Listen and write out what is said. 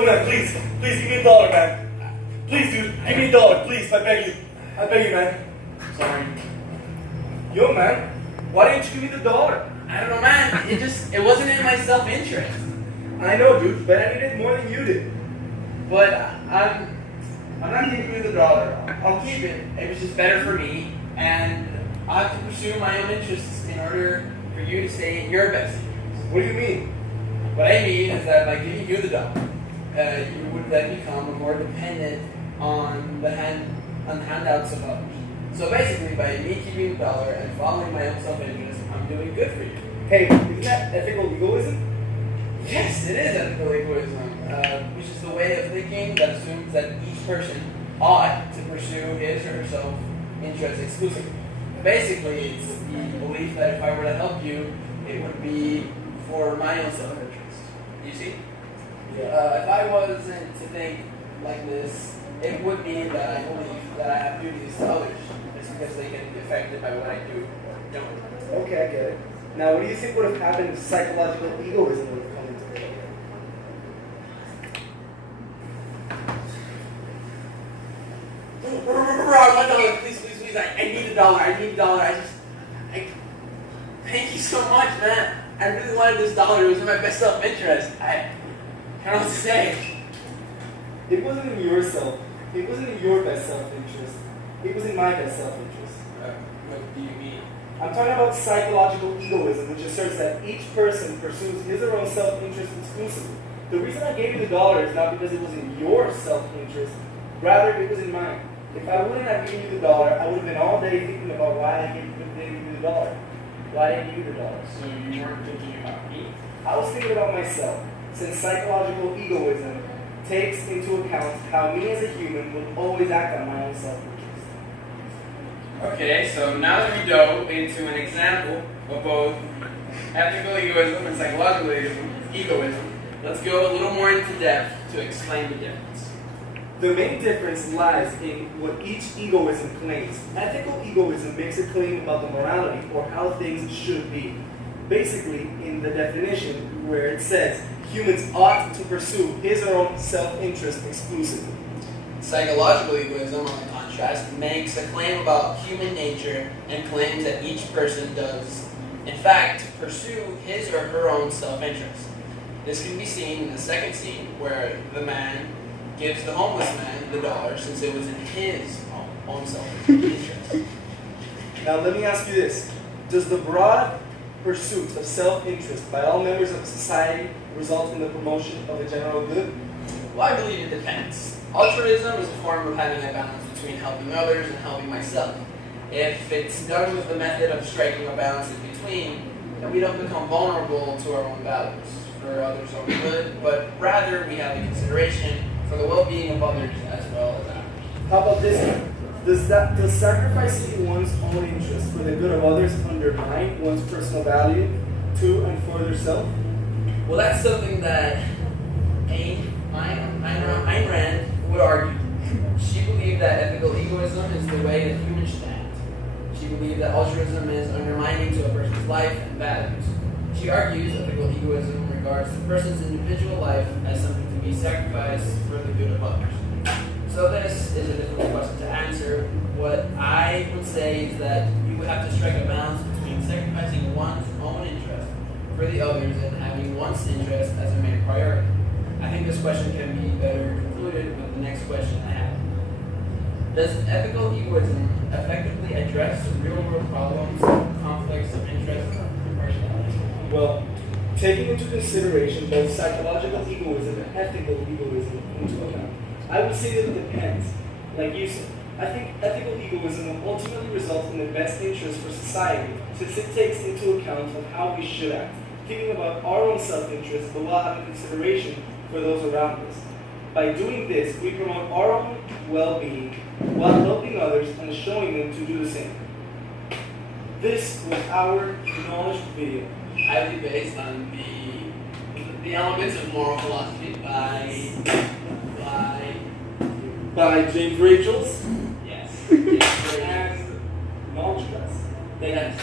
Yo, man, please give me $1, man. Please, dude, give me $1, please. I beg you, man. Sorry. Yo, man, why didn't you give me the $1? I don't know, man. It wasn't in my self-interest. I know, dude, but I needed more than you did. But I'm not giving you the dollar. I'll keep it. It was just better for me, and I have to pursue my own interests in order for you to stay in your best interest. What do you mean? What I mean is that by giving you the dollar, you would then become more dependent on the handouts of others. So basically, by me keeping the dollar and following my own self-interest, I'm doing good for you. Hey, isn't that ethical egoism? Yes, it is ethical egoism, which is the way of thinking that assumes that each person ought to pursue his or her self-interest exclusively. Basically, it's the belief that if I were to help you, it would be for my own self-interest. You see? Yeah. If I wasn't to think like this, it would mean that I believe that I have duties to others. It's because they can be affected by what I do or don't. Okay, I get it. Now, what do you think would have happened if psychological egoism would have come into play? $1, please. I need $1. I need $1. Thank you so much, man. I really wanted this $1. It was in my best self-interest. I don't know what to say. It wasn't in yourself. It wasn't in your best self-interest. It was in my best self-interest. What do you mean? I'm talking about psychological egoism, which asserts that each person pursues his or her own self-interest exclusively. The reason I gave you the $1 is not because it was in your self-interest, rather it was in mine. If I wouldn't have given you the $1, I would have been all day thinking about why I gave you the $1. Why did I give you the $1? So you weren't thinking about me? I was thinking about myself, since psychological egoism takes into account how me as a human will always act on my own self-interest. Okay, so now that we dove into an example of both ethical egoism and psychological egoism, let's go a little more into depth to explain the difference. The main difference lies in what each egoism claims. Ethical egoism makes a claim about the morality or how things should be. Basically, in the definition where it says humans ought to pursue his or her own self-interest exclusively. Psychological egoism, on the contrast, makes a claim about human nature and claims that each person does, in fact, pursue his or her own self-interest. This can be seen in the second scene where the man gives the homeless man the $1 since it was in his own self-interest. Now let me ask you this. Does the broad pursuit of self-interest by all members of society result in the promotion of the general good? Well, I believe it depends. Altruism is a form of having a balance between helping others and helping myself. If it's done with the method of striking a balance in between, then we don't become vulnerable to our own values for others' own good, but rather we have a consideration for the well-being of others as well as ours. How about this one? Does sacrificing one's own interest for the good of others undermine one's personal value to and for their self? Well, that's something that Ayn Rand would argue. She believed that ethical egoism is the way that humans should act. She believed that altruism is undermining to a person's life and values. She argues ethical egoism regards the person's individual life as something to be sacrificed for the good of others. So this is a difficult question to answer. What I would say is that you would have to strike a balance between sacrificing one's own interest for the others and having one's interest as a main priority. I think this question can be better concluded with the next question I have. Does ethical egoism effectively address real-world problems, conflicts of interest, and partiality? Well, taking into consideration both psychological egoism and ethical egoism into account, I would say that it depends. Like you said, I think ethical egoism will ultimately result in the best interest for society since it takes into account of how we should act, thinking about our own self-interest but while having consideration for those around us. By doing this, we promote our own well-being while helping others and showing them to do the same. This was our knowledge video. Highly based on the elements of moral philosophy By James Rachels yes. and Knowledge Press. Yes.